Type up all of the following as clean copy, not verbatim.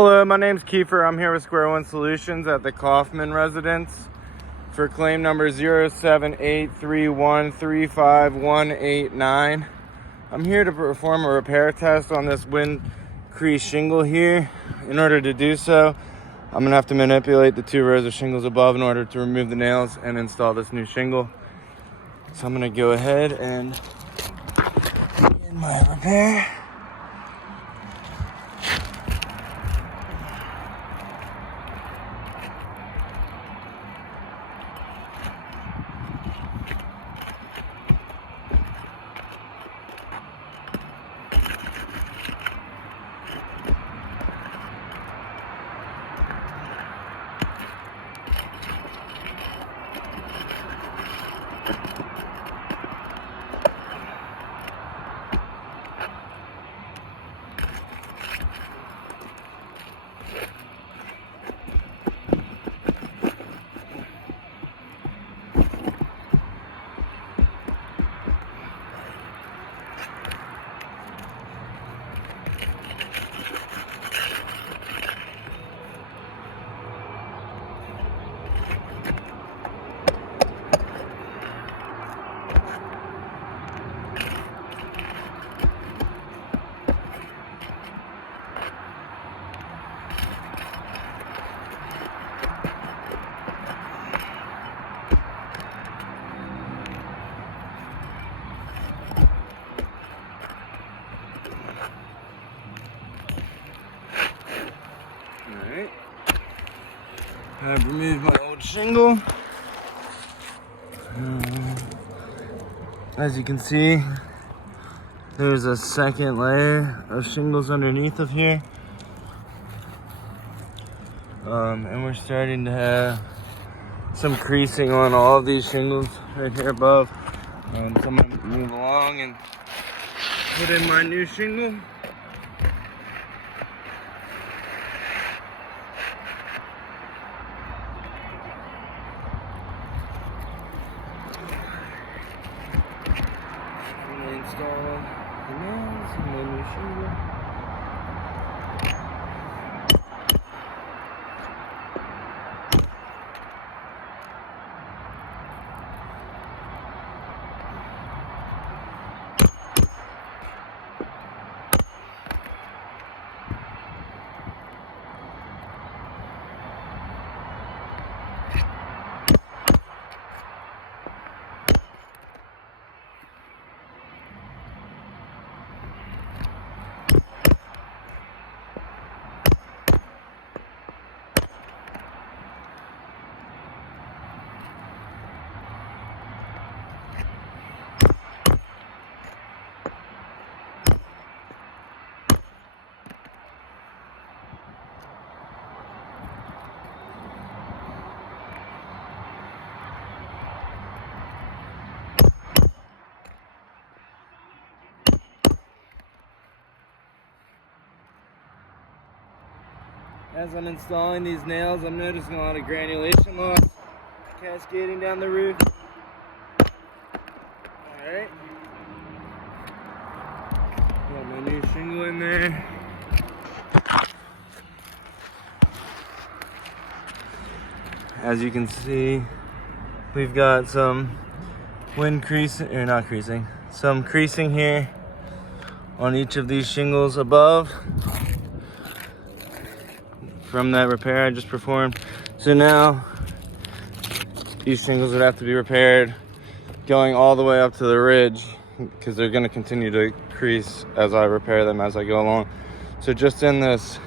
Hello, my name's Kiefer. I'm here with Square One Solutions at the Kaufman residence for claim number 07831351189. I'm here to perform a repair test on this wind crease shingle here. In order to do so, I'm gonna have to manipulate the 2 rows of shingles above in order to remove the nails and install this new shingle. So I'm gonna go ahead and begin my repair. Alright, I've removed my old shingle. As you can see, there's a second layer of shingles underneath of here. And we're starting to have some creasing on all of these shingles right here above. So I'm gonna move along and put in my new shingle. Install the nails and the new shingle. As I'm installing these nails, I'm noticing a lot of granulation loss cascading down the roof. Alright. Got my new shingle in there. As you can see, we've got some wind creasing, or not creasing, some creasing here on each of these shingles above from that repair I just performed. So now these shingles would have to be repaired going all the way up to the ridge because they're going to continue to crease as I repair them as I go along. So just in this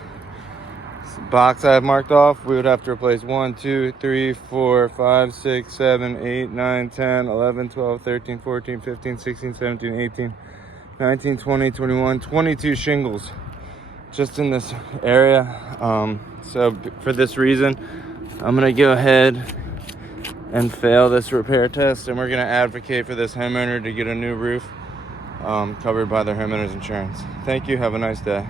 box I have marked off, we would have to replace 1, 2, 3, 4, 5, 6, 7, 8, 9, 10, 11, 12, 13, 14, 15, 16, 17, 18, 19, 20, 21, 22 shingles just in this area. So for this reason, I'm gonna go ahead and fail this repair test, and we're gonna advocate for this homeowner to get a new roof covered by their homeowner's insurance. Thank you, have a nice day.